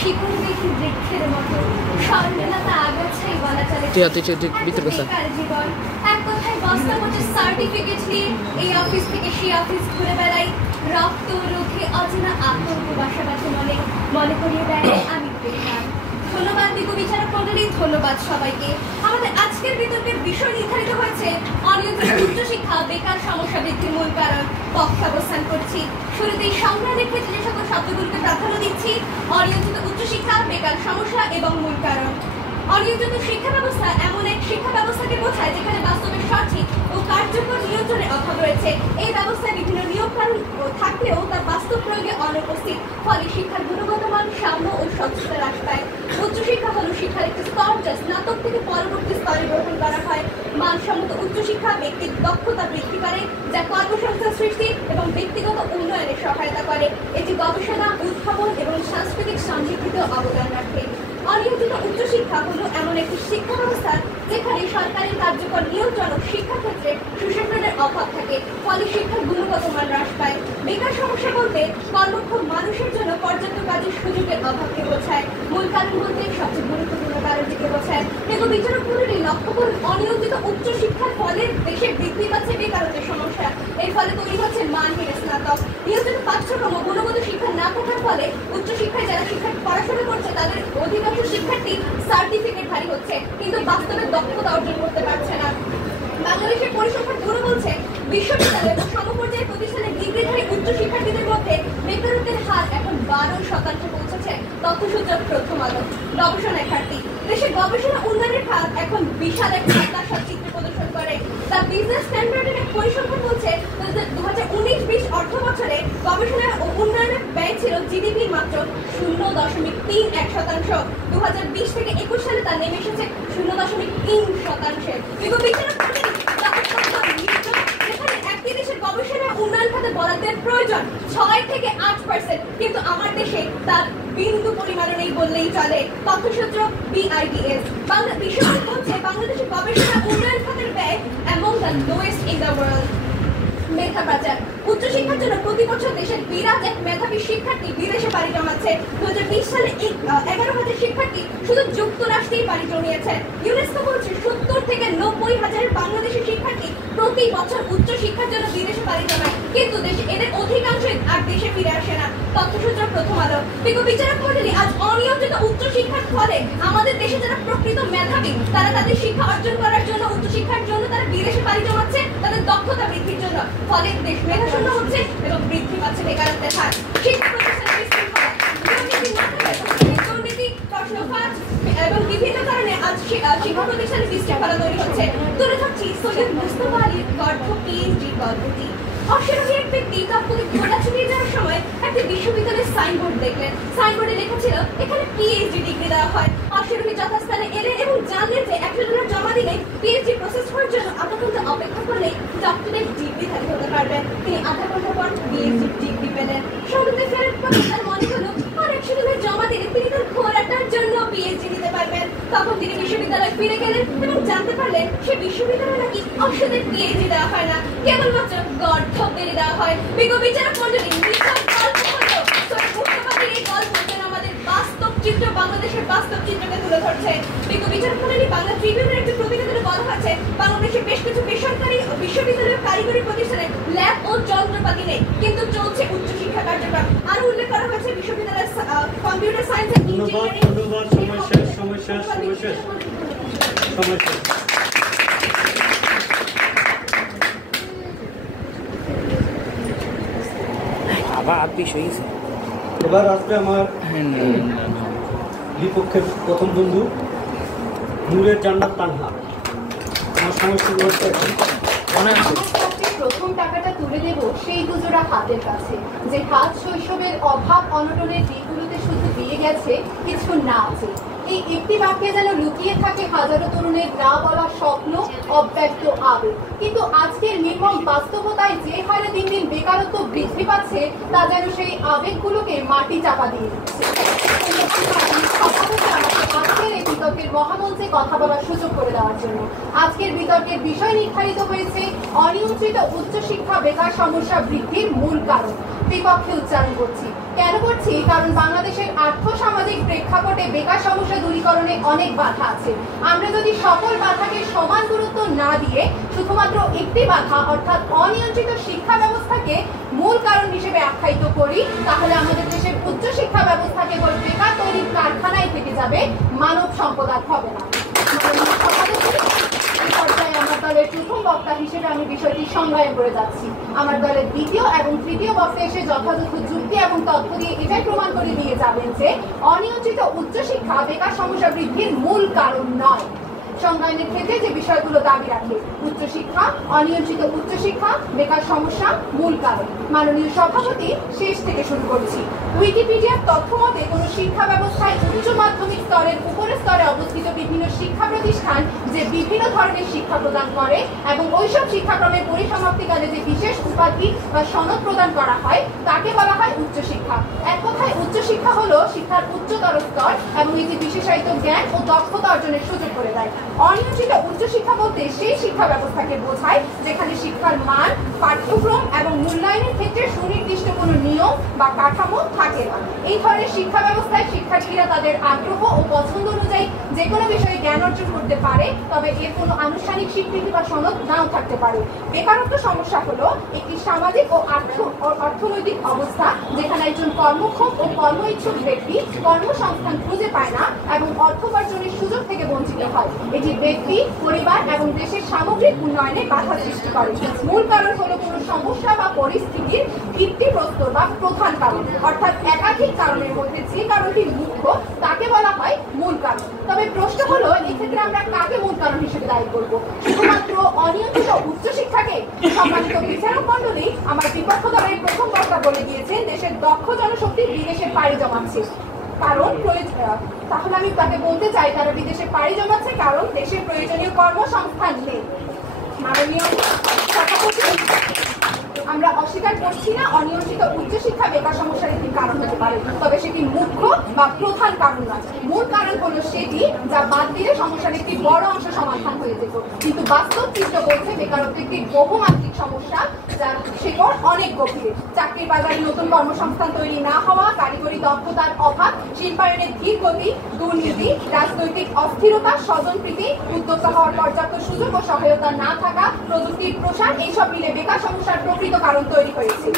শিকড়বিহীন বৃক্ষের মতো স্বর্ণলতা আগাছাই বলা চলে জীবন। এক কথায় বস্তা মতো সার্টিফিকেট নিয়ে এই অফিস থেকে সেই অফিস ঘুরে বেড়াই, রক্ত রোধে অজানা আতঙ্ক বাসা বাঁধে মনে, মনে করিয়ে বেড়াই আমি বেকার। ধন্যবাদ দিগু বিচারক মণ্ডলী, ধন্যবাদ সবাইকে। আমাদের আজকের বিতর্কের বিষয় নির্ধারিত হয়েছে অনিয়ন্ত্রিত উচ্চশিক্ষা বেকার সমস্যা বৃদ্ধির মূল কারণ। পক্ষে অবস্থান করছি। শুরুতেই সংগ্রহের ক্ষেত্রে যে সকল শব্দগুলোকে প্রাধান্য দিচ্ছি, অনিয়ন্ত্রিত উচ্চশিক্ষা বেকার সমস্যা এবং মূল কারণ। অনিয়ন্ত্রিত শিক্ষা ব্যবস্থা এমন এক শিক্ষা ব্যবস্থাকে বোঝায় যেখানে বাস্তবে সঠিক ও কার্যকর নিয়ন্ত্রণের অভাব রয়েছে। এই ব্যবস্থায় বিভিন্ন নিয়ম কানুন থাকলেও তার বাস্তব প্রয়োগে অনুপস্থিত, ফলে শিক্ষার গুণগত মান, সাম্য ও স্বচ্ছতা হ্রাস পায়। উচ্চশিক্ষা হল শিক্ষার একটি স্তর যা স্নাতক থেকে পরবর্তী স্তরে গ্রহণ করা হয়। মানসম্মত উচ্চশিক্ষা ব্যক্তির দক্ষতা বৃদ্ধি করে, যা কর্মসংস্থান সৃষ্টি এবং ব্যক্তিগত উন্নয়নে সহায়তা করে। এটি গবেষণা, উদ্ভাবন এবং সাংস্কৃতিক সমৃদ্ধিতে অবদান রাখে। অনিয়ন্ত্রিত উচ্চশিক্ষা হল এমন একটি শিক্ষা ব্যবস্থা যেখানে সরকারের কার্যকর নিয়ন্ত্রণ ও শিক্ষাক্ষেত্রে সুশাসনের অভাব থাকে, ফলে শিক্ষার গুণগত মান হ্রাস পায়। বেকার সমস্যা বলতে কর্মক্ষম মানুষের জন্য পর্যাপ্ত কাজের সুযোগের অভাবকে বোঝায়। মূল কারণ বলতে সবচেয়ে গুরুত্বপূর্ণ কারণটিকে বোঝায়। কিন্তু বিচারক মণ্ডলী লক্ষ্য করুন, অনিয়ন্ত্রিত উচ্চশিক্ষার ফলে দেশে বৃদ্ধি পাচ্ছে বেকারত্বের সমস্যা। এর ফলে তৈরি হচ্ছে মানহীন স্নাতক। নিয়ন্ত্রিত পাঠ্যক্রম ও গুণগত শিক্ষা না থাকার ফলে উচ্চশিক্ষায় যারা পড়াশোনা করছে তাদের অধিকাংশ শিক্ষার্থী সার্টিফিকেটধারী হচ্ছে, কিন্তু বাস্তবে দক্ষতা অর্জন করতে পারছে না। বাংলাদেশের পরিসংখ্যান ব্যুরো বলছে, বিশ্ববিদ্যালয় এবং সমপর্যায়ের প্রতিষ্ঠানের ডিগ্রিধারী উচ্চ শিক্ষার্থীদের মধ্যে বেকারত্বের হার এখন 12% পৌঁছেছে। তথ্যসূত্র প্রথম আলো। গবেষণায় ঘাটতি। দেশের গবেষণা উন্নয়নের খাত এখন বিশাল এক হতাশার চিত্র প্রদর্শন করে। দ্য বিজনেস স্ট্যান্ডার্ডের এক পরিসংখ্যান বলছে, 2019-20 অর্থ বছরে গবেষণা ও উন্নয়নের ব্যয় ছিল জিডিপির মাত্র 0.31%। 2020 থেকে 21 সালে তা নেমে এসেছে 0.3%। যেখানে একটি দেশের গবেষণা উন্নয়ন খাতে বরাদ্দের প্রয়োজন 6 থেকে 8%, কিন্তু আমার দেশে তার বিন্দু পরিমাণও নেই বললেই চলে। তথ্যসূত্র BIDS। বিশ্বব্যাংক বলছে, বাংলাদেশের গবেষণা উন্নয়ন খাতের ব্যয় among the lowest in the world। মেধা পাচার। উচ্চশিক্ষার জন্য প্রতি বছর দেশের বিরাট এক মেধাবী শিক্ষার্থী বিদেশে পাড়ি জমাচ্ছে। 2020 সালে 11,000 শিক্ষার্থী শুধু যুক্তরাষ্ট্রেই পাড়ি জমিয়েছে। ইউনেস্কো বলছে 70 থেকে 90 হাজার বাংলাদেশের শিক্ষার্থী প্রতি বছর উচ্চশিক্ষার জন্য বিদেশে পাড়ি জমায়, কিন্তু এদের অধিকাংশই আর দেশে ফিরে আসে না। তথ্যসূত্র প্রথম আলো। বিচারক মণ্ডলী, আজ অনিয়ন্ত্রিত উচ্চশিক্ষার ফলে আমাদের দেশে যারা প্রকৃত মেধাবী তারা তাদের শিক্ষা অর্জন করার জন্য, উচ্চশিক্ষার জন্য তারা বিদেশে পাড়ি জমাচ্ছে তাদের দক্ষতা বৃদ্ধির জন্য, ফলে দেশ মেধাশূন্য হচ্ছে এবং বৃদ্ধি পাচ্ছে বেকারত্বের হার। শিক্ষা প্রতিষ্ঠানের বিশৃঙ্খলা, দুর্নীতি, প্রশ্নফাঁস এবং বিভিন্ন কারণে আজ শিক্ষা প্রতিষ্ঠানে বিশৃঙ্খলা তৈরি হচ্ছে। তুলে ধরছি সৈয়দ মুস্তফা আলীর গর্ভ PhD পদ্ধতি। অশ্বারোহী এক ব্যক্তি দপ্তরে ঘোড়া ছুটিয়ে যাওয়ার সময় একটি বিশ্ববিদ্যালয়ের সাইনবোর্ড দেখলেন। সাইনবোর্ডে লেখা ছিল, এখানে PhD ডিগ্রি দেওয়া হয়। অশ্বারোহী যথাস্থানে এলেন এবং জানলেন যে $1,000 জমা দিলে PhD প্রসেস হওয়ার জন্য আধা ঘন্টা অপেক্ষা করলে ডক্টরেট ডিগ্রিধারী হতে পারবেন। তিনি আধা ঘন্টা পর PhD ডিগ্রি পেলেন। সঙ্গে ফেরত পরে তার মনে হলো আর $100 জমা দিলে তিনি তার ঘোড়াটার জন্য PhD নিতে পারবেন। তখন তিনি বিশ্ববিদ্যালয়ে ফিরে গেলেন এবং জানতে পারলেন সে বিশ্ববিদ্যালয়ে নাকি অসুদের PhD দেওয়া হয় না, কেবলমাত্র গর্ধপের দেওয়া হয়। বিচারক মণ্ডলী, এই গল্প যেন আমাদের বাস্তব চিত্র, বাংলাদেশের বাস্তব চিত্রকে তুলে ধরছে। বিচারক মণ্ডলী, বাংলা ট্রিবিউনের একটি প্রতিবেদনে বলা হয়েছে, বাংলাদেশের বেশ কিছু বেসরকারি বিশ্ববিদ্যালয়ের কারিগরি প্রতিষ্ঠানে ল্যাব ও যন্ত্রপাতি নেই, কিন্তু চলছে উচ্চশিক্ষা কার্যক্রম। আরো উল্লেখ করা হয়েছে বিশ্ববিদ্যালয়ের কম্পিউটার সায়েন্স এন্ড ইঞ্জিনিয়ারিং। এবার আসবে আমার বিপক্ষের প্রথম বন্ধু নূরের জান্নাত তানহা। আমার সমস্যাগুলো হচ্ছে, প্রথম টাকাটা তুলে দেব সেই দুজোড়া হাতের কাছে, যে হাত শৈশবের অভাব অনটনের দিকগুলোতে শুধু দিয়ে গেছে কিছু না আছে। এই একটি বাক্যে যেন লুকিয়ে থাকে হাজারো তরুণের না বলা স্বপ্ন, অব্যক্ত আবেগ। কিন্তু আজকের নির্মম বাস্তবতায় যে হারে দিন দিন বেকারত্ব বৃদ্ধি পাচ্ছে, তা যেন সেই আবেগগুলোকে মাটি চাপা দিয়ে দিচ্ছে। আজকের এই বিতর্কের মহামঞ্চে কথা বলার সুযোগ করে দেওয়ার জন্য আজকের বিতর্কের বিষয় নির্ধারিত হয়েছে অনিয়ন্ত্রিত উচ্চশিক্ষা বেকার সমস্যা বৃদ্ধির মূল কারণ। বিপক্ষে উচ্চারণ করছি। কেন করছি? কারণ বাংলাদেশের আর্থ সামাজিক প্রেক্ষাপটে বেকার সমস্যা দূরীকরণে অনেক বাধা আছে। আমরা যদি সকল বাধাকে সমান গুরুত্ব না দিয়ে শুধুমাত্র একটি বাধা অর্থাৎ অনিয়ন্ত্রিত শিক্ষা ব্যবস্থাকে মূল কারণ হিসেবে আখ্যায়িত করি, তাহলে আমাদের দেশের উচ্চ শিক্ষা ব্যবস্থা কেবল বেকার তৈরির কারখানায় থেকে যাবে, মানব সম্পদ আর হবে না। আমার দলের প্রথম বক্তা হিসেবে আমি বিষয়টি সংজ্ঞায়ন করে যাচ্ছি। আমার দলের দ্বিতীয় এবং তৃতীয় বক্তা এসে যথাযথ যুক্তি এবং তথ্য দিয়ে এটাই প্রমাণ করে দিয়ে যাবেন যে অনিয়ন্ত্রিত উচ্চশিক্ষা বেকার সমস্যা বৃদ্ধির মূল কারণ নয়। সংজ্ঞায়নের ক্ষেত্রে যে বিষয়গুলো দাবি রাখে, উচ্চশিক্ষা, অনিয়ন্ত্রিত উচ্চশিক্ষা, বেকার সমস্যা মূল কারণ। মাননীয় সভাপতি, শেষ থেকে শুরু করছি। উইকিপিডিয়ার তথ্য মতে কোনো শিক্ষা ব্যবস্থায় উচ্চ মাধ্যমিক স্তরের উপরের স্তরে অবস্থিত বিভিন্ন শিক্ষা প্রতিষ্ঠান যে বিভিন্ন ধরনের শিক্ষা প্রদান করে এবং ওইসব শিক্ষাক্রমের পরিসমাপ্তিকালে যে বিশেষ উপাধি বা সনদ প্রদান করা হয় তাকে বলা হয় উচ্চশিক্ষা। এক কথায় উচ্চশিক্ষা হলো শিক্ষার উচ্চতর স্তর এবং এটি বিশেষায়িত জ্ঞান ও দক্ষতা অর্জনের সুযোগ করে দেয়। অনিয়ন্ত্রিত উচ্চশিক্ষা বলতে সেই শিক্ষা ব্যবস্থাকে বোঝায় যেখানে শিক্ষার মান, পাঠ্যক্রম এবং মূল্যায়নের ক্ষেত্রে সুনির্দিষ্ট কোনো নিয়ম বা কাঠামো থাকে না। এই ধরনের শিক্ষা ব্যবস্থায় শিক্ষার্থীরা তাদের আগ্রহ ও পছন্দ অনুযায়ী যে কোনো বিষয়ে জ্ঞান অর্জন করতে পারে, তবে এর কোনো আনুষ্ঠানিক স্বীকৃতি বা সনদ নাও থাকতে পারে। বেকারত্ব সমস্যা হলো একটি সামাজিক ও অর্থনৈতিক অবস্থা যেখানে একজন কর্মক্ষম ও কর্ম ইচ্ছুক ব্যক্তি কর্মসংস্থান খুঁজে পায় না এবং অর্থ উপার্জনের সুযোগ থেকে বঞ্চিত হয়। এটি ব্যক্তি, পরিবার এবং দেশের সামগ্রিক উন্নয়নে বাধা সৃষ্টি করে। মূল কারণ হলো কোনো সমস্যা বা পরিস্থিতির ভিত্তিপ্রস্তর বা প্রধান কারণ, অর্থাৎ একাধিক কারণের মধ্যে যে কারণটি মুখ্য তাকে বলা হয় মূল কারণ। তবে প্রশ্ন হলো এক্ষেত্রে আমরা কাকে মূল কারণ হিসেবে দায়ী করব? শুধুমাত্র অনিয়ন্ত্রিত উচ্চশিক্ষাকে? সম্মানিত বিচারক মণ্ডলী, আমার বিপক্ষ দলের প্রথম বক্তা বলে দিয়েছেন দেশের দক্ষ জনশক্তি বিদেশে পাড়ি জমাচ্ছে, কারণ তাহলে আমি তাকে বলতে চাই তারা বিদেশে পাড়ি জমাচ্ছে কারণ দেশের প্রয়োজনীয় কর্মসংস্থান নেই। মাননীয় সভাপতি, আমরা অস্বীকার করছি না অনিয়ন্ত্রিত উচ্চশিক্ষা বেকার সমস্যার একটি কারণ হতে পারে, তবে সেটি মুখ্য বা প্রধান কারণ নয়। মূল কারণ হলো সেটি যা বাদ দিলে সমস্যার একটি বড় অংশ সমাধান হয়ে যেত। কিন্তু বাস্তব চিত্র বলছে বেকারত্ব একটি বহুমাত্রিক সমস্যা যার শেকড় অনেক গভীর। চাকরির বাজারে নতুন কর্মসংস্থান তৈরি না হওয়া, কারিগরি দক্ষতার অভাব, শিল্পায়নের ধীর গতি, দুর্নীতি, রাজনৈতিক অস্থিরতা, স্বজনপ্রীতি, উদ্যোক্তা হওয়ার পর্যাপ্ত সুযোগ ও সহায়তা না থাকা, প্রযুক্তির প্রসার, এইসব মিলে বেকার সমস্যার প্রকৃত কারণ তৈরি হয়েছে।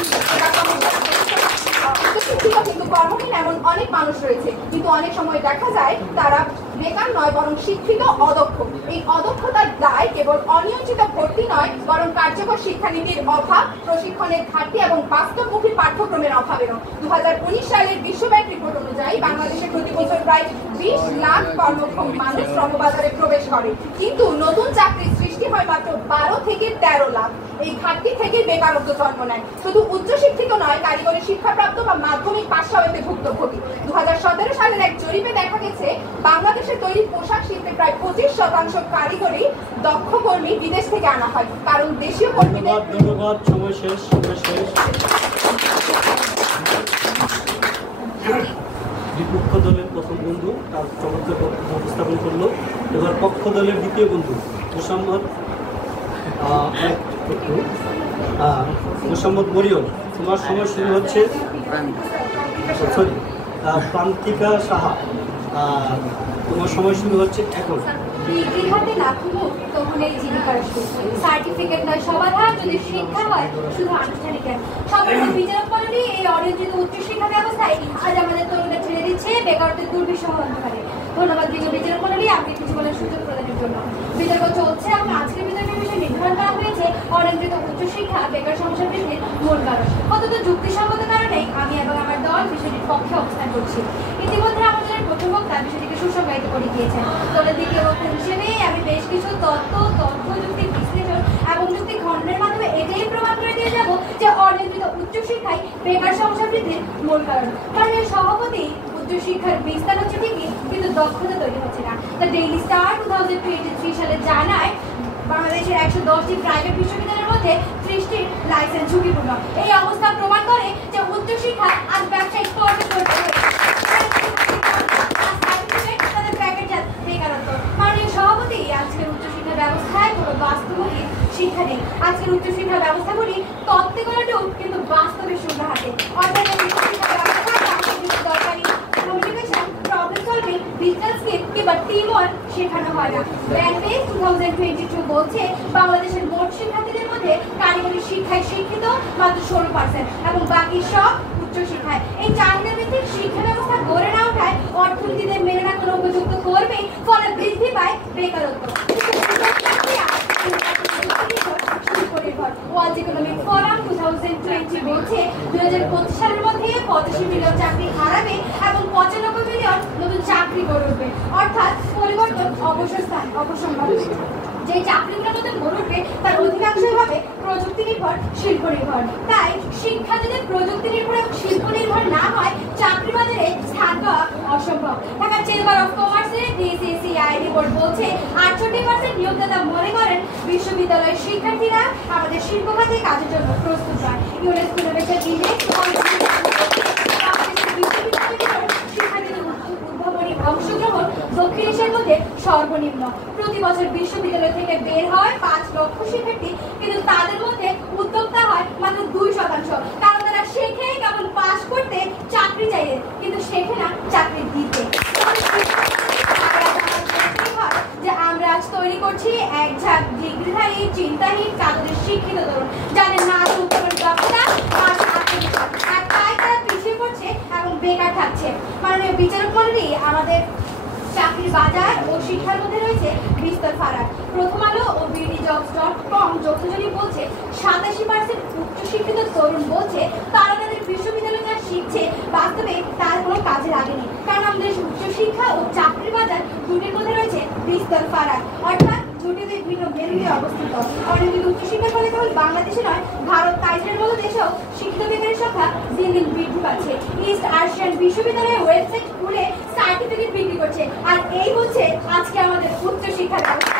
কিন্তু কর্মহীন এমন অনেক মানুষ রয়েছে, কিন্তু অনেক সময় দেখা যায় তারা বেকার নয় বরং শিক্ষিত অদক্ষ। এই অদক্ষতার দায় কেবল অনিয়ন্ত্রিত ভর্তি নয় বরং কার্যকর শিক্ষানীতির অভাব, প্রশিক্ষণের ঘাটতি এবং বাস্তবমুখী পাঠ্যক্রমের অভাবেরও। 2019 সালের বিশ্বব্যাংক রিপোর্ট অনুযায়ী বাংলাদেশে প্রতি বছর প্রায় 20 লাখ কর্মক্ষম মানুষ শ্রমবাজারে প্রবেশ করে, কিন্তু নতুন চাকরির সৃষ্টি হয় মাত্র 12 থেকে 13 লাখ। এই ঘাটতি থেকে বেকারত্ব জন্ম নেয়। শুধু উচ্চশিক্ষিত নয়, কারিগরি শিক্ষাপ্রাপ্ত বা মাধ্যমিক পাশ এতে ভুক্তভোগী। 2017 সালের এক জরিপে দেখা গেছে বাংলাদেশের তৈরি পোশাক শিল্পে প্রায় 25% কারিগরি দক্ষ কর্মী বিদেশ থেকে আনা হয়, কারণ দেশীয় কর্মীদের। ধন্যবাদ। সময় শেষ। বিপক্ষ দলের প্রথম বন্ধু তার চমৎকার বক্তব্য উপস্থাপন করলো। এবার পক্ষ দলের দ্বিতীয় বন্ধু মোসাম্মদ মরিয়ম, তোমার সময় শুরু হচ্ছে। প্রান্তিকা সাহা, তোমার সময় শুরু হচ্ছে এখন। ইহাতে লাখো তখন এই জীবিকার সার্টিফিকেট নয়, সমাধান যদি শিক্ষা হয় শুধু আনুষ্ঠানিক। সবার বিচারক মণ্ডলী, এই অনিয়ন্ত্রিত উচ্চশিক্ষা ব্যবস্থায় আজ আমাদের তরুণরা ছেড়ে দিচ্ছে বেকারত্বের দুর্বিষহ অন্ধকারে। ধন্যবাদ বিচারক মণ্ডলী, আপনি কিছু বলার সুযোগ প্রদানের জন্য। বিতর্ক চলছে এবং আজকের বিতর্কের বিষয়ে নির্ধারণ করা হয়েছে অনিয়ন্ত্রিত উচ্চশিক্ষা বেকার সমস্যা বৃদ্ধির মূল কারণ। অন্তত যুক্তিসঙ্গত কারণেই আমি এবং আমার দল বিষয়টির পক্ষে অবস্থান করছি। ইতিমধ্যে আমাদের প্রথম বক্তা বিষয়টিকে সুসংজ্ঞায়িত করে দিয়েছেন। দলের দ্বিতীয় বক্তা হিসেবে আমি বেশ কিছু তথ্য যুক্তি বিশ্লেষণ এবং যুক্তি খণ্ডনের মাধ্যমে এটাই প্রমাণ করে দিয়ে যাব যে অনিয়ন্ত্রিত উচ্চশিক্ষাই বেকার সমস্যা বৃদ্ধির মূল কারণ। কারণ এর সভাপতি উচ্চশিক্ষার বিস্তার হচ্ছে ঠিকই, কিন্তু দক্ষতা তৈরি হচ্ছে না। দ্য ডেইলি স্টার 2023 সালে জানায় বাংলাদেশের 110টি প্রাইভেট বিশ্ববিদ্যালয়ের মধ্যে 30টির লাইসেন্স ঝুঁকিপূর্ণ। এই অবস্থা প্রমাণ করে যে উচ্চশিক্ষা আজ ব্যবসায়িক পর্যায়ে পরিণত হয়েছে। বেকারত্ব মাননীয় সভাপতি, আজকের উচ্চশিক্ষা ব্যবস্থায় কোনো বাস্তবমুখী শিক্ষা নেই। আজকের উচ্চশিক্ষা ব্যবস্থাগুলি তত্ত্বে করাটেও কিন্তু বাস্তবে শূন্য হাতে। অর্থাৎ উচ্চশিক্ষা ব্যবস্থা দরকারি কমিউনিকেশন, প্রবলেম ডিজিটাল স্কিল কিংবা টিম ওয়ার্ক শেখানো হয় না। ব্যাংকবেস 2022 বলছে বাংলাদেশের মোট শিক্ষার্থীদের মধ্যে কারিগরি শিক্ষায় শিক্ষিত মাত্র 16% এবং বাকি সব উচ্চশিক্ষায়। এই চাহিদা ভিত্তিক শিক্ষা ব্যবস্থা গড়ে না ওঠায় অর্থনীতিতে মেলে না কোনো উপযুক্ত কর্মী, ফলে বৃদ্ধি পায় বেকারত্ব। ওয়ার্ল্ড ইকোনমিক ফোরাম 2020 বলছে 2025 সালের মধ্যে 85 মিলিয়ন চাকরি হারাবে এবং 95 মিলিয়ন নতুন চাকরি গড়ে উঠবে, অর্থাৎ পরিবর্তন অবসম্ভাবী। যে চাকরিগুলো নতুন গড়ে উঠবে তার অধিকাংশই হবে প্রযুক্তি নির্ভর, শিল্প নির্ভর। তাই শিক্ষা যদি প্রযুক্তি নির্ভর এবং শিল্প নির্ভর না হয় চাকরি বাজারে স্থান পাওয়া অসম্ভব। ঢাকা চেম্বার অফ কমার্সের DCCI রিপোর্ট বলছে 68% নিয়োগদাতা মনে করেন বিশ্ববিদ্যালয়ের শিক্ষার্থীরা আমাদের শিল্প খাতে কাজের জন্য প্রস্তুত নয়। ইউনেস্কো ইনোভেশন ইন্ডেক্স অংশগ্রহণ দক্ষিণ এশিয়ার মধ্যে সর্বনিম্ন। প্রতি বছর বিশ্ববিদ্যালয় থেকে বের হয় 5 লক্ষ শিক্ষার্থী, কিন্তু তাদের মধ্যে উদ্যোক্তা হয় মাত্র 2%। কারণ তারা শেখে কেবল পাস করতে, চাকরি চাইলে, কিন্তু শেখে না চাকরি দিতে। যে আমরা আজ তৈরি করছি এক ঝাঁক ডিগ্রিধারী, চিন্তাহীন, কাগজের শিক্ষিত তরুণ, যাদের না দক্ষতা আর তাই তারা পিছিয়ে পড়ছে এবং বেকার থাকছে। মাননীয় বিচারক মণ্ডলী, আমাদের চাকরির বাজার ও শিক্ষার মধ্যে রয়েছে বিস্তর ফারাক। প্রথম আলো ও BDjobs.com যৌথজনী বলছে 87% উচ্চশিক্ষিত তরুণ বলছে তারা তাদের বিশ্ববিদ্যালয়ে যা শিখছে বাস্তবে তার কোনো কাজে লাগেনি। কারণ আমাদের উচ্চশিক্ষা ও চাকরির বাজার দুটির মধ্যে রয়েছে বিস্তর ফারাক, অর্থাৎ দুটিতে ভিন্ন মেরুতে অবস্থিত। অনিয়মিত উচ্চশিক্ষার ফলে কেবল বাংলাদেশে নয়, ভারত, থাইল্যান্ডের মতো দেশেও শিক্ষিত বেকারের সংখ্যা দিন দিন বৃদ্ধি পাচ্ছে। ইস্ট এশিয়ান বিশ্ববিদ্যালয়ের ওয়েবসাইট খুলে সার্টিফিকেট বিক্রি করছে, আর এই হচ্ছে আজকে আমাদের উচ্চশিক্ষার ব্যবস্থা।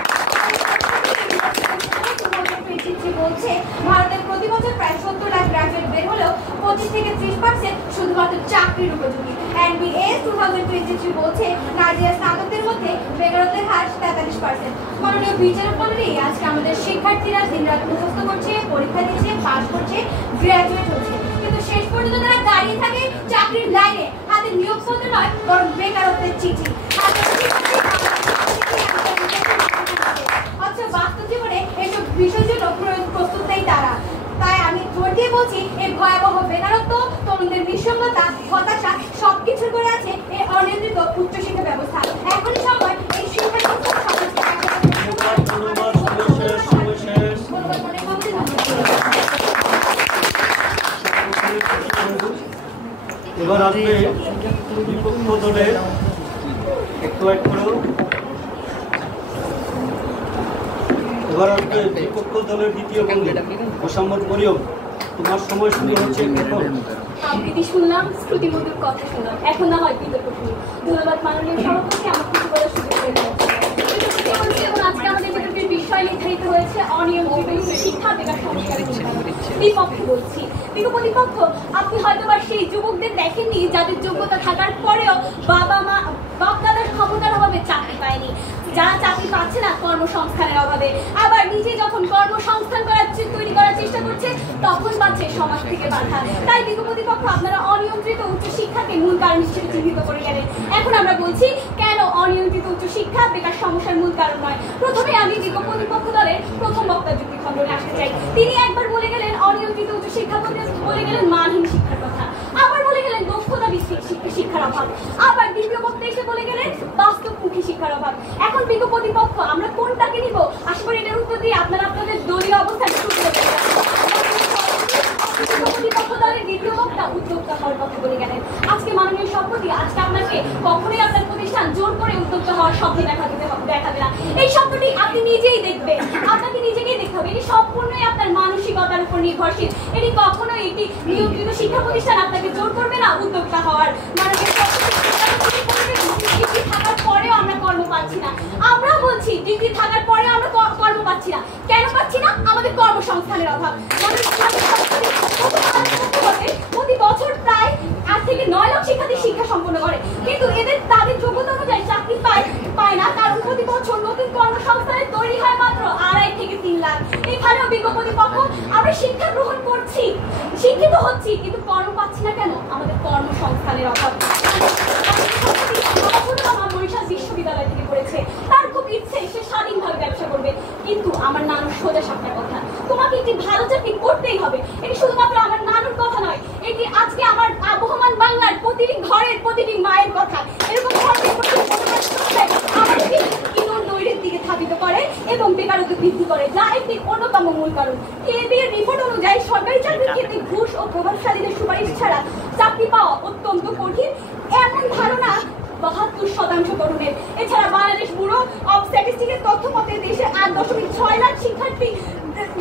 বলছে ভারতের প্রতি বছর প্রায় 70 লাখ গ্রাজুয়েট বের হলেও 25 থেকে 30% শুধুমাত্র চাকরির উপযোগী। NBS 2023 বলছে নাইজেরিয়ার স্নাতকদের মধ্যে বেকারত্বের হার 43%। মাননীয় বিচারক মণ্ডলী, আজকে আমাদের শিক্ষার্থীরা দিনরাত মুখস্থ করছে, পরীক্ষা দিচ্ছে, পাস করছে, গ্রাজুয়েট হচ্ছে, কিন্তু শেষ পর্যন্ত তারা দাঁড়িয়ে থাকে চাকরির লাইনে, হাতে নিয়োগপত্র নয় বরং বেকারত্বের চিঠি। বাস্তব জীবনে এসব বিষয়ের জন্য প্রস্তুত নেই তারা। তাই আমি জোর দিয়ে বলছি, এই ভয়াবহ বেকারত্ব, তরুণদের নিঃসঙ্গতা, হতাশা সবকিছুর করে আছে এই অনিয়ন্ত্রিত উচ্চশিক্ষা ব্যবস্থা। এখনই সময় এই শিক্ষা এবার আসবে বিপক্ষ দলের একটু এক করেও এবার আসবে বিপক্ষ দলের দ্বিতীয় বন্ধু মোসাম্মদ মরিয়ম। তোমার সময় শুরু হচ্ছে এখন। আবৃত্তি শুনলাম, শ্রুতিমধুর কথা শুনলাম, এখন না হয় বিতর্ক শুনি। ধন্যবাদ মাননীয় সভাপতি, আমার কিছু বলার সুযোগ করে দিয়েছে। এবং আজকে আমাদের বিতর্কের বিষয় নির্ধারিত হয়েছে অনিয়ন্ত্রিত শিক্ষা বেকার সংস্কারের বিপক্ষে বলছি। প্রতিপক্ষ, আপনি হয়তো বা সেই যুবকদের দেখেননি যাদের যোগ্যতা থাকার পরেও বাবা মা বাপ দাদার ক্ষমতার অভাবে চাকরি পায়নি, যারা চাকরি পাচ্ছে না কর্মসংস্থানের অভাবে, আবার নিজে যখন কর্মসংস্থান তৈরি করার চেষ্টা করছে তখন পাচ্ছে সমাজ থেকে বাধা। তাই প্রতিপক্ষ, আপনারা অনিয়ন্ত্রিত উচ্চশিক্ষাকে মূল কারণ হিসেবে চিহ্নিত করে গেলেন। এখন আমরা বলছি কেন অনিয়ন্ত্রিত উচ্চশিক্ষা বেকার সমস্যার মূল কারণ নয়। প্রথমে আমি প্রতিপক্ষ দলের প্রথম বক্তা যুক্তি খণ্ডনে আসতে চাই। তিনি একবার বলে গেলেন অনিয়ন্ত্রিত উচ্চশিক্ষা বলে গেলেন মানহীন শিক্ষার কথা, আবার বলে গেলেন দক্ষতা ভিত্তিক শিক্ষার অভাব, আবার দ্বিতীয় বক্তা এসে বলে গেলেন বাস্তবমুখী শিক্ষার অভাব। এখন প্রতিপক্ষ, আমরা কোনটাকে নিব? আশা করি এটার উত্তর দিয়ে আপনারা আপনাদের দলীয় অবস্থান প্রতিপক্ষ দলের দ্বিতীয় বক্তা উদ্যোক্তা হওয়ার কথা বলে গেলেন। আজকে মাননীয় সভাপতি, আজকে আপনাকে কখনোই আপনার প্রতিষ্ঠান জোর করে উদ্যোক্তা হওয়ার স্বপ্ন দেখাবে না। এই স্বপ্নটি আপনি নিজেই দেখবেন, আপনাকে নিজেকেই দেখতে হবে। এটি সম্পূর্ণই আপনার মানসিকতার উপর নির্ভরশীল। এটি কখনোই একটি নিয়ন্ত্রিত শিক্ষা প্রতিষ্ঠান আপনাকে জোর করবে না উদ্যোক্তা হওয়ার। মাননীয় ডিগ্রি থাকার পরেও আমরা কর্ম পাচ্ছি না। আমরা বলছি ডিগ্রি থাকার পরেও আমরা কর্ম পাচ্ছি না। কেন পাচ্ছি না? আমাদের কর্মসংস্থানের অভাব। প্রতি বছর প্রায় 8 থেকে 9 লাখ শিক্ষার্থী শিক্ষা সম্পন্ন করে, কিন্তু তাদের যোগ্যতা অনুযায়ী চাকরি পায় না, কারণ প্রতি বছর নতুন কর্মসংস্থানে তৈরি হয় মাত্র 2.5 থেকে 3 লাখ। এখানেও প্রতিপক্ষ, আমরা শিক্ষা গ্রহণ করছি, শিক্ষিত হচ্ছি, কিন্তু কর্ম পাচ্ছি না কেন? আমাদের কর্মসংস্থানের অভাব। বরিশাল করতেই হবে। এটি শুধুমাত্র আমার নানুর কথা নয়, এটি আজকে আমার আবহমান বাংলার প্রতিটি ঘরের প্রতিটি মায়ের কথা। এরকম আমাদেরকে ইনোর নৈরের দিকে ধাবিত করে এবং বেকারত্ব বৃদ্ধি করে, যা একটি অন্যতম মূল কারণ। কেবিএর রিপোর্ট অনুযায়ী সরকারি চাকরির ক্ষেত্রে ঘুষ ও প্রভাবশালীদের সুপারিশ ছাড়া চাকরি পাওয়া অত্যন্ত কঠিন, এমন ধারণা ৭২% তরুণের। এছাড়া বাংলাদেশ ব্যুরো অব স্ট্যাটিস্টিক্সের তথ্য মতে দেশে ৮.৬ লাখ শিক্ষার্থী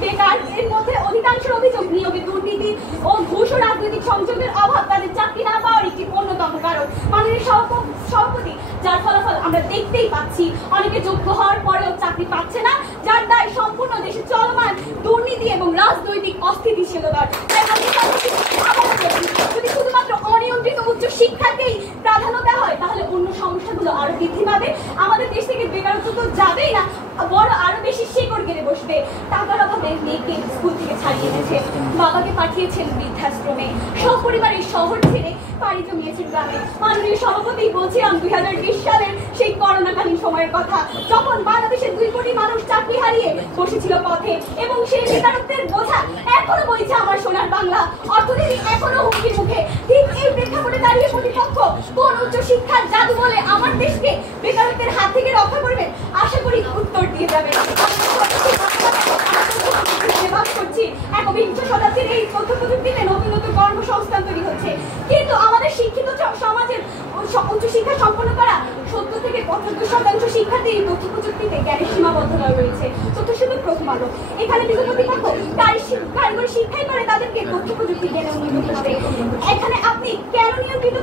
বেকার। এর মধ্যে অধিকাংশের অভিযোগ নিয়োগে দুর্নীতি ও ঘুষ ও রাজনৈতিক সংযোগের অভাব তাদের চাকরি না পাওয়ার একটি অন্যতম কারণ। মাননীয় সভাপতি, যার ফলাফল আমরা দেখতেই পাচ্ছি, অনেকে যোগ্য হওয়ার পরেও চাকরি পাচ্ছে না, যার দায় সম্পূর্ণ দেশে চলমান দুর্নীতি এবং রাজনৈতিক অস্থিতিশীলতার। যদি শুধুমাত্র অনিয়ন্ত্রিত উচ্চ শিক্ষাকেই প্রাধান্য দেওয়া হয়, তাহলে অন্য সমস্যাগুলো আরো বৃদ্ধি পাবে। আমাদের দেশ থেকে বেকারত্ব তো যাবেই না, বড় আরো বেশি শিকড় গেড়ে বসবে। টাকার অভাবে মেয়েকে স্কুল থেকে ছাড়িয়ে এনেছে, বাবাকে পাঠিয়েছেন বৃদ্ধাশ্রমে, সপরিবারের শহর ছেড়ে পাড়ি জমিয়েছেন গ্রামে। মাননীয় সভাপতি, বলছিলাম 2020 সালের সেই করোনাকালীন সময়ের কথা, যখন বাংলাদেশের 2 কোটি মানুষ চাকরি হারিয়ে বসেছিল পথে, এবং সেই বেকারত্বের বোঝা এখনো বইছে আমার সোনার বাংলা। অর্থনীতি এখনো হুমকির মুখে। ঠিক এই প্রেক্ষাপটে দাঁড়িয়ে প্রতিপক্ষ কোন উচ্চ শিক্ষার জাদু বলে আমার দেশকে বেকারত্বের হাত থেকে রক্ষা করবেন? আশা করি উত্তর দিয়ে যাবেন। করছি, একবিংশ শতাব্দীর এই তথ্য প্রযুক্তিতে নতুন নতুন কর্মসংস্থান তৈরি হচ্ছে, কিন্তু আমাদের শিক্ষিত সমাজের উচ্চ শিক্ষা সম্পন্ন করা 70 থেকে 75% শিক্ষার্থী তথ্য প্রযুক্তিতে জ্ঞানের সীমাবদ্ধতা রয়েছে। তথ্যশিল্পে প্রথম আলো। এখানে বিগত বিপক্ষ কারিগরি শিক্ষাই করে তাদেরকে তথ্য প্রযুক্তি জ্ঞানে উন্নীত হবে। এখানে আপনি কেন নিয়ন্ত্রিত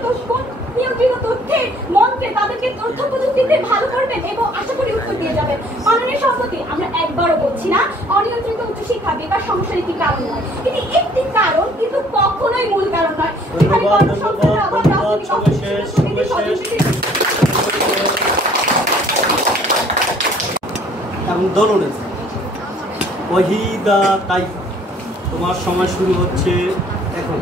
তথ্যের মন্ত্রে তাদেরকে তথ্য প্রযুক্তিতে ভালো করবেন এবং আশা করি উত্তর দিয়ে যাবেন। মাননীয় সভাপতি, আমরা একবারও বলছি না অনিয়ন্ত্রিত উচ্চশিক্ষা বেকার সমস্যার একটি কারণ নয়, এটি একটি কারণ, কিন্তু কখনোই মূল কারণ নয়। দলনে ওয়াহিদা তাইফা, তোমার সময় শুরু হচ্ছে এখন।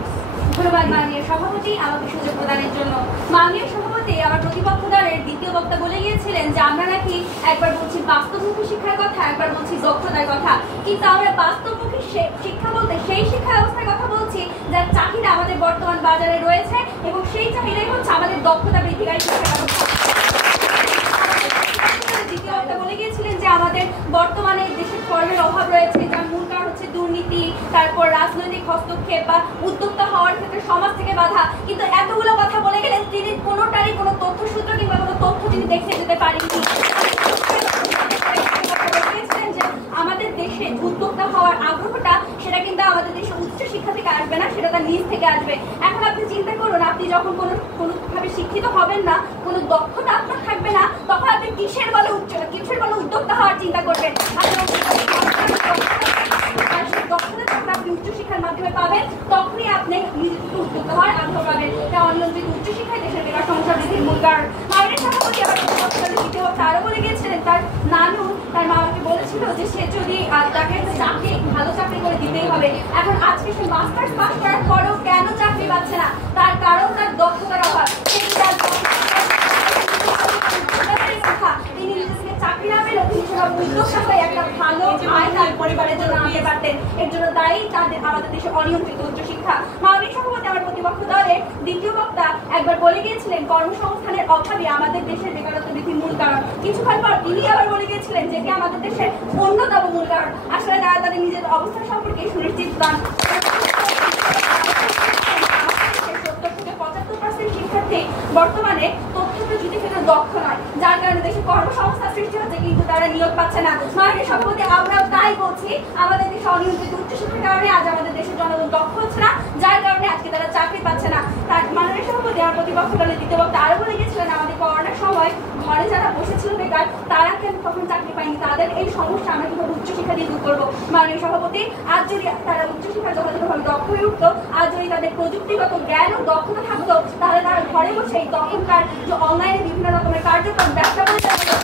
ধন্যবাদ মাননীয় সভাপতি আমাকে সুযোগ প্রদানের জন্য। মাননীয় সভাপতি, আমার প্রতিপক্ষ দলের দ্বিতীয় বক্তা বলে গিয়েছিলেন যে আমরা নাকি একবার বলছি বাস্তবমুখী শিক্ষার কথা, একবার বলছি দক্ষতার কথা, কিন্তু আমরা বাস্তবমুখী শিক্ষা বলতে সেই শিক্ষা ব্যবস্থার কথা বলছি যার চাহিদা আমাদের বর্তমান বাজারে রয়েছে, এবং সেই চাহিদাই হচ্ছে আমাদের দক্ষতা বৃদ্ধিকারী শিক্ষা ব্যবস্থা। দ্বিতীয় বক্তা বলে গিয়েছিলেন যে আমাদের বর্তমানে দেশের কর্মের অভাব রয়েছে, যার মূল কারণ হচ্ছে দুর্নীতি, তারপর রাজনৈতিক হস্তক্ষেপ বা উদ্যোক্তা হওয়ার ক্ষেত্রে সমাজ থেকে বাধা। কিন্তু এতগুলো কথা বলে গেলেন, তিনি কোনোটারই কোনো তথ্যসূত্র কিংবা কোনো তথ্য তিনি দেখে যেতে পারেননি। যে আমাদের দেশে উদ্যোক্তা হওয়ার আগ্রহটা, সেটা কিন্তু আমাদের দেশে উচ্চ শিক্ষা থেকে আসবে না, সেটা তার নিজ থেকে আসবে। এখন আপনি চিন্তা করুন, আপনি যখন কোনোভাবে শিক্ষিত হবেন না, কোনো দক্ষতা আপনার থাকবে না, তখন আপনি কিসের বলে উদ্যোক্তা হওয়ার চিন্তা করবেন? আপনি উচ্চশিক্ষার মাধ্যমে পাবেন, তখনই আপনি নিজেকে উদ্যোক্তা হওয়ার আগ্রহ পাবেন। অনিয়ন্ত্রিত উচ্চশিক্ষায় দেশের বেকার সমস্যা বৃদ্ধির মূল কারণ। মাননীয় সভাপতি আবার দ্বিতীয় আরো বলে গিয়েছিলেন, তার নানু তার মামাকে বলেছিল যে সে যদি তাকে একটা চাকরি, ভালো চাকরি করে দিতেই হবে। এখন আজকে সে মাস্টার্স পাস করার পরেও কেন চাকরি পাচ্ছে না? তার কারণ তার দক্ষতার অভাব। তিনি নিজেকে চাকরি না পেলেও তিনি সেটা উদ্যোক্তা হয়ে একটা ভালো আয় তার পরিবারের জন্য আনতে পারতেন। এর জন্য দায়ী আমাদের দেশে অনিয়ন্ত্রিত উচ্চশিক্ষা। মাননীয় সভাপতি আমার প্রতিপক্ষ দলের দ্বিতীয় বক্তা একবার বলে গিয়েছিলেন কর্মসংস্থানের অভাবে আমাদের দেশের বেকারত্ব বৃদ্ধির মূল কারণ। কিছুক্ষণ পর তিনি আবার বলে গিয়েছিলেন যেটি আমাদের দেশের অন্যতম মূল কারণ। আসলে তারা তাদের নিজের অবস্থা সম্পর্কে সুনিশ্চিত নন। 70% শিক্ষার্থী বর্তমানে তথ্য প্রযুক্তি ক্ষেত্রে দক্ষ নয়, যার কারণে দেশে কর্মসংস্থান সৃষ্টি হচ্ছে, কিন্তু তারা নিয়োগ পাচ্ছে না। মাননীয় সভাপতি, আমরাও তাই বলছি, আমাদের দেশে অনিয়ন্ত্রিত উচ্চশিক্ষার কারণে আজ আমাদের দেশের জনগণ দক্ষ হচ্ছে না, যার কারণে আজকে তারা চাকরি পাচ্ছে না। তার মাননীয় সভাপতি আমার প্রতিপক্ষ দলের দ্বিতীয় বক্তা আরো বলে গেছিলেন আমাদের করোনার সময় ঘরে যারা বসেছিল বেকার, তারা কেন তখন চাকরি পায়নি, তাদের এই সমস্যা আমরা কিভাবে উচ্চশিক্ষা দিয়ে দূর করবো? মাননীয় সভাপতি, আজ যদি তারা উচ্চশিক্ষা যথাযথভাবে দক্ষ হয়ে উঠতো, আজ যদি তাদের প্রযুক্তিগত জ্ঞান ও দক্ষতা থাকতো, তাহলে তারা ঘরে বসে তখনকার যে অনলাইনে বিভিন্ন রকমের কার্যক্রম ব্যবসা পরিচালনা।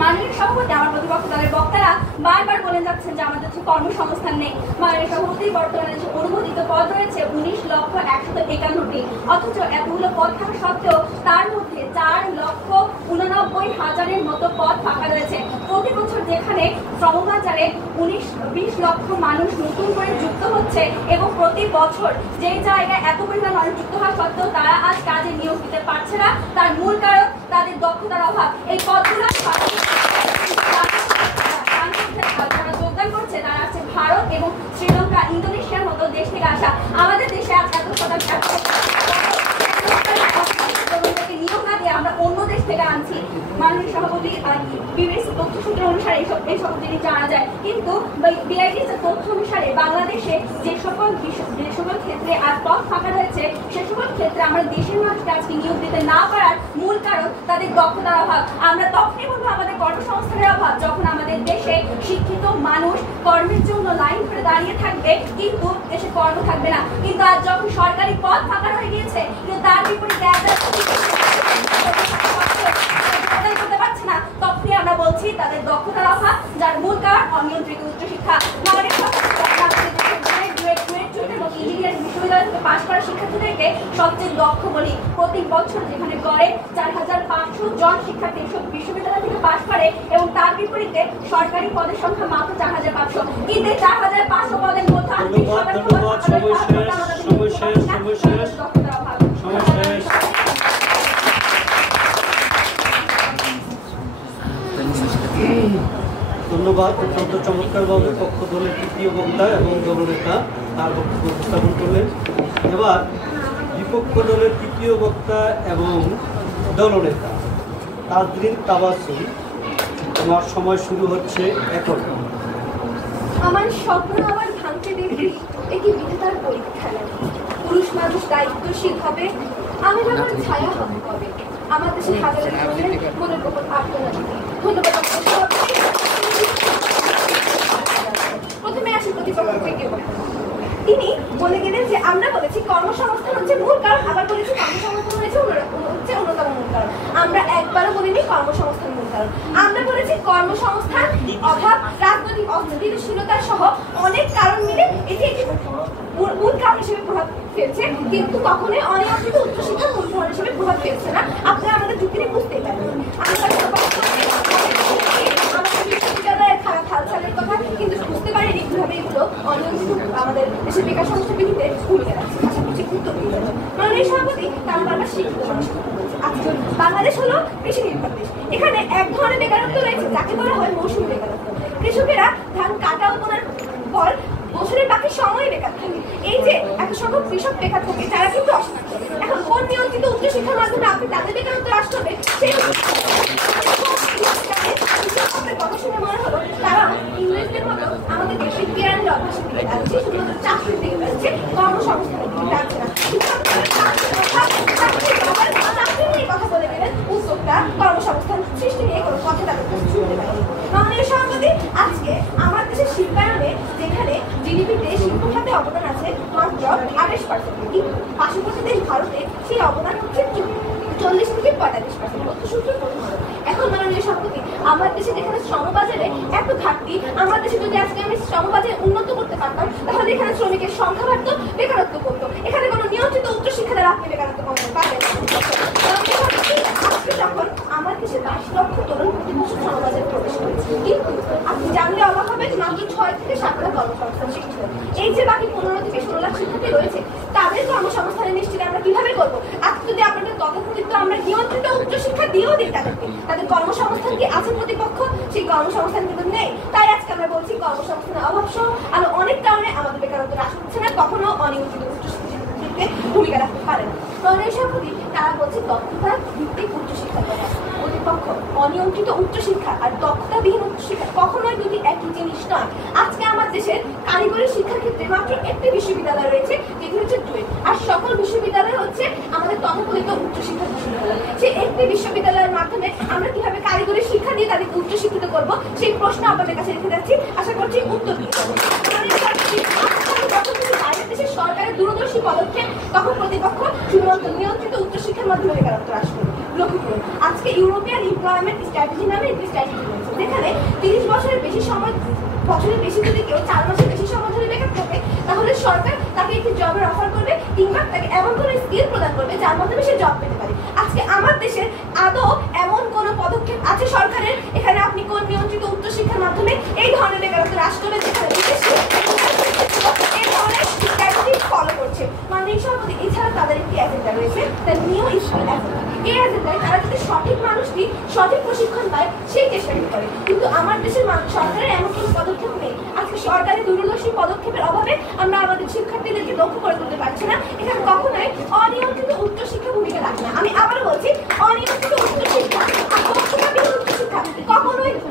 মাননীয় সভাপতি আমার প্রতিপক্ষ দলের বক্তারা বারবার বলে যাচ্ছেন যে আমাদের হচ্ছে কর্মসংস্থান নেই। মাননীয় সভাপতি, বর্তমানে যে অনুমোদিত পদ রয়েছে 19,151,টি, অথচ এতগুলো পদ থাকা সত্ত্বেও তার মধ্যে 4,89,000-এর মতো পদ ফাঁকা রয়েছে। প্রতি বছর যেখানে শ্রমবাজারে 19-20 লক্ষ মানুষ নতুন করে যুক্ত হচ্ছে এবং প্রতি বছর যে জায়গায় এত পরিমাণ মানুষ যুক্ত হওয়া সত্ত্বেও তারা আজ কাজে নিয়োগ দিতে পারছে না, তার মূল কারণ তাদের দক্ষতার অভাব। এই পদগুলো যারা যোগদান করছে তারা আছে ভারত এবং শ্রীলঙ্কা, ইন্দোনেশিয়ার মতো দেশ থেকে আসা। আমাদের দেশে আজ এত শতাংশ নিয়োগ না দিয়ে আমরা অন্য দেশ থেকে আনছি। মাননীয় সভাপতি বিবিসি তথ্য সূত্র অনুসারে এই সকল জিনিস জানা যায়। কিন্তু বিআইডির তথ্য অনুসারে বাংলাদেশে যে সকল ক্ষেত্রে আজ পদ ফাঁকা রয়েছে সে সকল ক্ষেত্রে আমরা দেশের মানুষকে আজকে নিয়োগ দিতে না পারার মূল কারণ তাদের দক্ষতার অভাব। আমরা তখনই বলবো আমাদের কর্মসংস্থানের অভাব যখন আমাদের দেশে শিক্ষিত মানুষ কর্মের জন্য লাইন ধরে দাঁড়িয়ে থাকবে কিন্তু দেশে কর্ম থাকবে না। কিন্তু আজ যখন সরকারি পদ ফাঁকা হয়ে গিয়েছে কিন্তু তার বিপরীতে করতে পারছে না, তখনই আমরা বলছি তাদের দক্ষতার অভাব, যার মূল কারণ অনিয়ন্ত্রিত উচ্চশিক্ষা। ইঞ্জিনিয়ারিং বিশ্ববিদ্যালয় থেকে পাশ করা শিক্ষার্থীদেরকে সবচেয়ে দক্ষ বলি। প্রতি বছর যেখানে গড়ে 4,500 জন শিক্ষার্থী বিশ্ববিদ্যালয় থেকে পাশ করে এবং তার বিপরীতে সরকারি পদের সংখ্যা মাত্র 4,500। কিন্তু 4,500 পদের মধ্যে দক্ষতার অভাব। ধন্যবাদ। অত্যন্ত চমৎকারভাবে পক্ষ দলের তৃতীয় বক্তা এবং দলনেতা তার বক্তব্য উপস্থাপন করলেন। এবার বিপক্ষ দলের তৃতীয় বক্তা এবং দলনেতা তাজরিন তাবাসসুম, তোমার সময় শুরু হচ্ছে এখন। আমার স্বপ্ন আবার ভাঙতে দেখি এটি বিধাতার পরীক্ষা নেই। পুরুষ মানুষ দায়িত্বশীল হবে, আমি আমার ছায়া হবে কবে। আমার দেশে হাজারের মনের গোপন আর্তনা। ধন্যবাদ। প্রথমে আসি প্রতিপক্ষ থেকে। তিনি বলে গেলেন যে আমরা বলেছি কর্মসংস্থান হচ্ছে মূল কারণ, আবার বলেছি কর্মসংস্থান হচ্ছে অন্যতম মূল কারণ। আমরা একবারও বলিনি কর্মসংস্থান মূল কারণ, আমরা বলেছি কর্মসংস্থান অভাব, রাজনৈতিক অস্থিতিশীলতা সহ অনেক কারণ মিলে এটি একটি মূল কারণ হিসেবে প্রভাব ফেলছে, কিন্তু কখনোই অনিয়ন্ত্রিত উচ্চশিক্ষার মূল কারণ হিসেবে প্রভাব ফেলছে না। আপনারা আমাদের যুক্তিটি বুঝতেই পারবেন। বিশ্ববিদ্যালয়ের খালচালের কথা কিন্তু বুঝতে পারিনি কিভাবে এগুলো অনিয়ন্ত্রিত আমাদের দেশের বেকার সমস্যা বৃদ্ধিতে ভূমিকা রাখছে। আশা করছি উত্তর দিয়ে যাবে। মাননীয় সভাপতি, কারণ বারবার শিক্ষিত মানুষ আচ্ছা, বাংলাদেশ হলো কৃষি নির্ভর দেশ। এখানে এক ধরনের বেকারত্ব রয়েছে যাকে বলা হয় মৌসুমী বেকারত্ব। কৃষকেরা ধান কাটা বোনার পর বছরের বাকি সময় বেকার থাকে। এই যে এত সংখ্যক কৃষক বেকার থাকে তারা কিন্তু অশিক্ষিত। এখন কোন নিয়ন্ত্রিত উচ্চশিক্ষার মাধ্যমে আপনি তাদের বেকারত্ব হ্রাস করবে সেই কথা শুনে মনে হলো তারা ইংরেজদের মতো আমাদের দেশের জ্ঞানের অভ্যাসের দিকে যাচ্ছে, শুধুমাত্র চাকরির দিকে যাচ্ছে, কর্মসংস্থানের দিকে যাচ্ছে না। চাকরি নিয়ে কথা বলে গেলেন উদ্যোক্তা, কর্মসংস্থান সৃষ্টি নিয়ে কোনো কথা তাদের কাছে শুনতে পারেনি। মাননীয় সভাপতি, আজকে আমার দেশের শিল্পায়নে যেখানে জিডিপিতে শিল্প খাতে অবদান আছে মাত্র 28%, কিন্তু পার্শ্ববর্তী দেশ ভারতে সেই অবদান হচ্ছে 40 থেকে 45%। তথ্যসূত্র এখন মাননীয় সভাপতি, আমার দেশে যেখানে শ্রমবাজারে এত ঘাটতি, আমার দেশে যদি আজকে আমি শ্রমবাজারে উন্নত করতে পারতাম তাহলে এখানে শ্রমিকের সংখ্যা বাড়তো, বেকারত্ব কমতো। এখানে কোনো নিয়ন্ত্রিত উচ্চশিক্ষা দ্বারা আপনি বেকারত্ব কমাতে পারবেন। আজকে যখন আমার দেশে 22 লক্ষ তরুণ প্রতি বছর শ্রমবাজারে প্রবেশ করেছে, কিন্তু আপনি জানলে অবাক হবেন মাত্র 6 থেকে 7 লাখ কর্মসংস্থান সৃষ্টি হয়। এই যে বাকি 15 থেকে 16 লাখ শিক্ষার্থী রয়েছে তাদের কর্মসংস্থানের নিশ্চিত আমরা কিভাবে করবো? আজকে যদি আপনাদের তথাকথিত আমরা নিয়ন্ত্রিত উচ্চশিক্ষা দিয়েও দিই তাদেরকে, তাদের কর্মসংস্থান কি আছে প্রতিপক্ষ? সেই কর্মসংস্থান কিন্তু নেই। তাই আজকে আমরা বলছি কর্মসংস্থানের অভাব সহ আরো অনেক কারণে আমাদের বেকারত্ব হ্রাস হচ্ছে না, কখনো অনিয়ন্ত্রিত উচ্চশিক্ষা ভূমিকা রাখতে পারে না। মাননীয় সভাপতি, তারা বলছে দক্ষতা ভিত্তিক উচ্চশিক্ষার কথা। প্রতিপক্ষ অনিয়ন্ত্রিত উচ্চশিক্ষা আর দক্ষতাবিহীন উচ্চশিক্ষা কখনোই দুটি একই জিনিস নয়। আজকে আমার দেশের কারিগরি শিক্ষার ক্ষেত্রে মাত্র একটি বিশ্ববিদ্যালয় রয়েছে, যেটি হচ্ছে ডুয়েট, আর সকল বিশ্ববিদ্যালয় হচ্ছে আমাদের তথাকথিত উচ্চশিক্ষা বিশ্ববিদ্যালয়। সেই একটি বিশ্ববিদ্যালয়ের মাধ্যমে আমরা কিভাবে কারিগরি শিক্ষা দিয়ে তাদেরকে উচ্চশিক্ষিত করবো সেই প্রশ্ন আপনাদের কাছে রেখে যাচ্ছি, আশা করছি উত্তর দিয়ে যাবো। বাইরের দেশের সরকারের দূরদর্শী পদক্ষেপ তখন প্রতিপক্ষ শুধুমাত্র নিয়ন্ত্রিত উচ্চশিক্ষার মাধ্যমে বেকারত্ব হ্রাস করবে। লক্ষ্য করুন, আজকে ইউরোপিয়ান এমপ্লয়মেন্ট স্ট্র্যাটেজি নামে একটি স্ট্র্যাটেজি রয়েছে, যেখানে 30 বছরের বেশি সময়, বছরের বেশি যদি কেউ 4 মাসের বেশি সময় ধরে বেকার থাকে তাহলে সরকার তাকে একটি জবের অফার করবে কিংবা তাকে এমন কোনো স্কিল প্রদান করবে যার মাধ্যমে সে জব পেতে পারে। আজকে আমার দেশের আদৌ এমন কোনো পদক্ষেপ আছে সরকারের? এখানে আপনি কোন নিয়ন্ত্রিত উচ্চশিক্ষার মাধ্যমে এই ধরনের বেকারত্ব হ্রাস করবে যেখানে বিদেশি এই ধরনের স্ট্র্যাটেজি ফলো করছে? মাননীয় সভাপতি, এছাড়া তাদের একটি এজেন্ডা রয়েছে, দ্য নিউ স্কিল এজেন্ডা। এই এজেন্ডায় তারা যদি সঠিক মানুষটি সঠিক প্রশিক্ষণ পায় সেই চেষ্টাটি করে, কিন্তু আমার দেশের সরকারের এমন কোনো পদক্ষেপ নেই। আজকে সরকারি দূরদর্শী পদক্ষেপের অভাবে আমরা আমাদের শিক্ষার্থীদেরকে দক্ষ করে তুলতে পারছি না। এখানে কখনোই অনিয়ন্ত্রিত উচ্চশিক্ষা ভূমিকা রাখে না। আমি আবারও বলছি, অনিয়ন্ত্রিত উচ্চশিক্ষা আর দক্ষতাবিহীন উচ্চশিক্ষা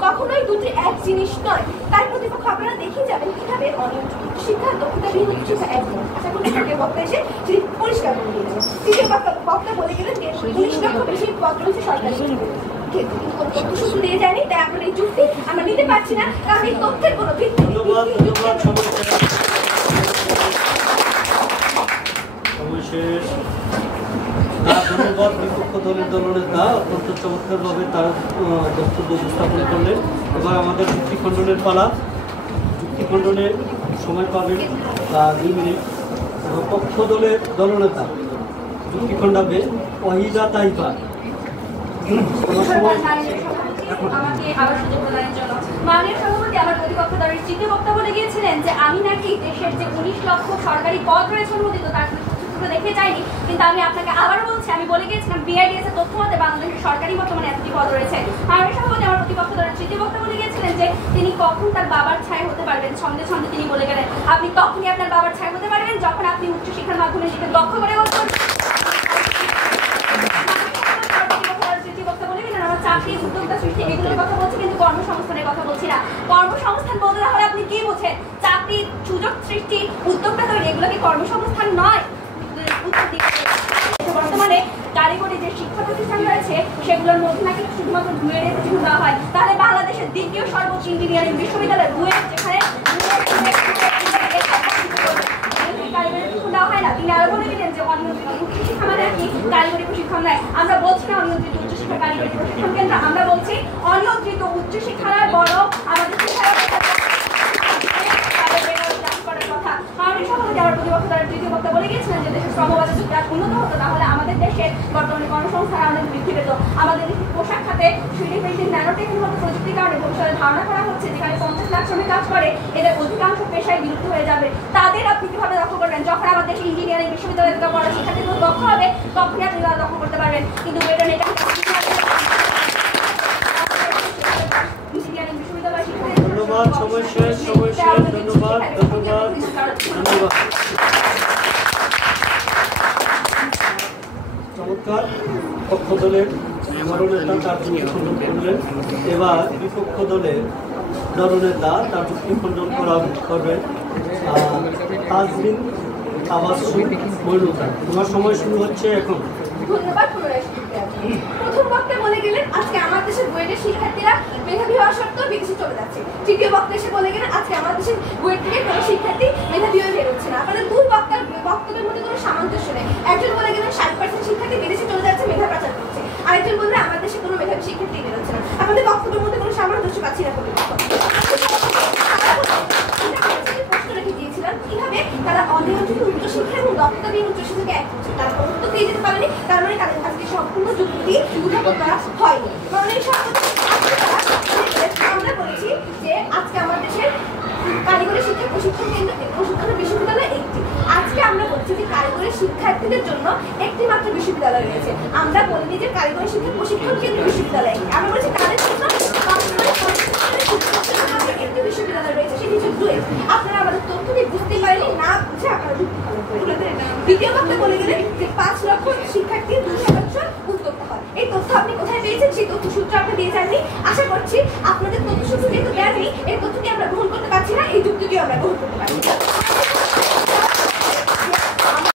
কখনোই দুটি এক জিনিস নয়। তাই প্রতিপক্ষ আপনারা দেখেই যাবেন কিভাবে অনিয়ন্ত্রিত উচ্চশিক্ষা আর দক্ষতাবিহীন উচ্চশিক্ষা এক জিনিস। আশা করি তৃতীয় বক্তা এসে সেটি পরিষ্কার করে দিয়েছে। তৃতীয় বক্তা বলে গেলেন যে 19 লক্ষ বেশি পদ রয়েছে সরকারি তথ্যসূত্র দিয়ে যায়নি, তাই আপনার এই যুক্তি আমরা নিতে পারছি না, কারণ এই তথ্যের কোনো ভিত্তি নেই। ধন্যবাদ। বিপক্ষ দলের দলনেতা অত্যন্ত চমৎকারভাবে তার বক্তব্য উপস্থাপন করলেন। এবার আমাদের যুক্তি খণ্ডনের পালা। যুক্তি খণ্ডনের সময় পাবেন 2 মিনিট। এবং পক্ষ দলের দলনেতা যুক্তি খণ্ডাবে ওয়াহিদা তাইফা। আমাকে আবার সুযোগ প্রদানের জন্য মাননীয় সভাপতি আমার প্রতিপক্ষ দলের তৃতীয় বক্তা বলে গিয়েছিলেন যে আমি নাকি দেশের যে 19 লক্ষ সরকারি পদ রয়েছে অনুমোদিত তার সূত্র দেখে যাইনি, কিন্তু আমি আপনাকে আবার বলছি, আমি বলে গিয়েছিলাম বিআইডিএস এর তথ্য মতে বাংলাদেশের সরকারি বর্তমানে এতটি পদ রয়েছে। মাননীয় সভাপতি আমার প্রতিপক্ষ দলের তৃতীয় বক্তা বলে গিয়েছিলেন যে তিনি কখন তার বাবার ছায়া হতে পারবেন। ছন্দে ছন্দে তিনি বলে গেলেন আপনি তখনই আপনার বাবার ছায়া হতে পারবেন যখন আপনি উচ্চশিক্ষার মাধ্যমে নিজেকে দক্ষ করে চাকরি উদ্যোক্তা সৃষ্টি এগুলোর কথা বলছি, কিন্তু কর্মসংস্থানের কথা বলছি না। কর্মসংস্থান বলতে তাহলে আপনি কি বোঝেন? চাকরি সুযোগ সৃষ্টি উদ্যোক্তা তৈরি এগুলো কি কর্মসংস্থান নয়? বর্তমানে কারিগরি যে শিক্ষা প্রতিষ্ঠান রয়েছে সেগুলোর মধ্যে নাকি শুধুমাত্র বুয়েটের প্রশিক্ষণ দেওয়া হয়, তাহলে বাংলাদেশের দ্বিতীয় সর্বোচ্চ ইঞ্জিনিয়ারিং বিশ্ববিদ্যালয় বুয়েট, যেখানে দেওয়া হয় না। তিনি আরো বলে দিলেন যে অনিয়ন্ত্রিত উচ্চশিক্ষা মানে কি কারিগরি প্রশিক্ষণ নেয়। আমরা বলছি না অনিয়ন্ত্রিত উচ্চশিক্ষা কারিগরি প্রশিক্ষণ কেন্দ্র, আমরা বলছি অনিয়ন্ত্রিত উচ্চশিক্ষার বড় আমাদের বলে গিয়েছিলেন যে দেশের শ্রমবাজার যদি উন্নত হতো তাহলে আমাদের দেশের বর্তমানে কর্মসংস্থান আমাদের বৃদ্ধি পেত। আমাদের পোশাক খাতে 3D প্রিন্টিং, ন্যানোটেকের মতো প্রযুক্তির কারণে ভবিষ্যতে ধারণা করা হচ্ছে যেখানে 50 লাখ শ্রমিক কাজ করে এদের অধিকাংশ পেশায় বিলুপ্ত হয়ে যাবে। তাদের আপনি কিভাবে দক্ষ করবেন? যখন আমাদের দেশে ইঞ্জিনিয়ারিং বিশ্ববিদ্যালয়ে পড়া শিক্ষার্থীগুলো দক্ষ হবে তখনই আপনি তারা দক্ষ করতে পারবেন, কিন্তু এটা ইঞ্জিনিয়ারিং বিশ্ববিদ্যালয় শিক্ষার্থী। ধন্যবাদ। সময় শেষ। ধন্যবাদ। চমৎকার। পক্ষ দলের দলনেতা তার যুক্তি খণ্ডন করলেন। এবার বিপক্ষ দলের দলনেতা তার যুক্তি খণ্ডন করবেন তাজরিন তাবাসসুম মইনুদ্দিন। তোমার সময় শুরু হচ্ছে এখন। ধন্যবাদ। প্রথম বক্তা বলে গেলেন আজকে আমার দেশের বুয়েটের শিক্ষার্থীরা মেধাবী হওয়া সত্ত্বেও বিদেশে চলে যাচ্ছে। তৃতীয় বক্তা এসে বলে গেলেন আজকে আমার দেশের বুয়েট থেকে কোনো শিক্ষার্থী মেধাবী হয়ে বেরোচ্ছে না। আপনাদের দুই বক্তার বক্তব্যের মধ্যে কোনো সামঞ্জস্য নেই। একজন বলে গেলেন 60% শিক্ষার্থী বিদেশে চলে যাচ্ছে, মেধা পাচার করছে, আরেকজন বললেন আমার দেশে কোনো মেধাবী শিক্ষার্থী বেরোচ্ছে না। আপনাদের বক্তব্যের মধ্যে কোনো সামঞ্জস্য পাচ্ছি না। প্রশ্ন রেখে দিয়েছিলাম কিভাবে তারা অনিয়ন্ত্রিত উচ্চশিক্ষা এবং দক্ষতাবিহীন উচ্চশিক্ষাকে এক করছে, তারা উত্তর দিয়ে যেতে পারেনি, তার মানে তাদের আজকে সম্পূর্ণ যুক্তি উত্থাপন করা হয়নি। আমরা বলেছি যে আজকে আমার দেশের কারিগরি শিক্ষা প্রশিক্ষণ কেন্দ্র প্রশিক্ষণ বিশ্ববিদ্যালয় একটি। আজকে আমরা বলছি যে কারিগরি শিক্ষার্থীদের জন্য একটি মাত্র বিশ্ববিদ্যালয় রয়েছে। আমরা বলিনি যে কারিগরি শিক্ষা প্রশিক্ষণ কেন্দ্র বিশ্ববিদ্যালয় একটি। আমরা বলছি তাদের জন্য একটি বিশ্ববিদ্যালয় রয়েছে, সেটি হচ্ছে দুই। আপনারা আমাদের তথ্য দিয়ে বুঝতে পারেনি, না বুঝে আপনারা যুক্তি পালন। দ্বিতীয় বক্তা বলে গেলেন যে 5 লক্ষ শিক্ষার্থী 200% উদ্যোক্তা হয়। এই তথ্য আপনি কোথায় পেয়েছেন? সেই তথ্য সূত্র আপনি দিয়ে যাননি। আশা করছি আপনাদের তথ্য সূত্র যেহেতু দেননি, এই তথ্যটি আমরা গ্রহণ করতে পারছি না, এই যুক্তিটিও আমরা গ্রহণ করতে পারছি না।